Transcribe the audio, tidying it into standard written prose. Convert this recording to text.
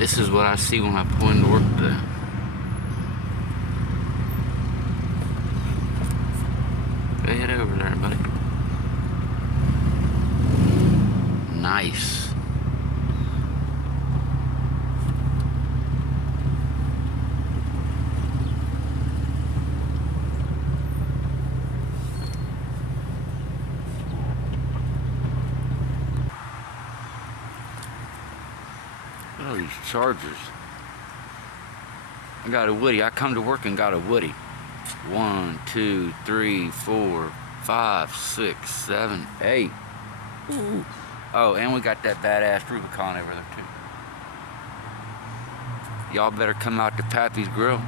This is what I see when I pull into work today. Go ahead over there, buddy. Nice. Look at all these Chargers. I got a Woody. I come to work and got a Woody. 1, 2, 3, 4, 5, 6, 7, 8. Ooh. Oh, and we got that badass Rubicon over there too. Y'all better come out to Pappy's Grill.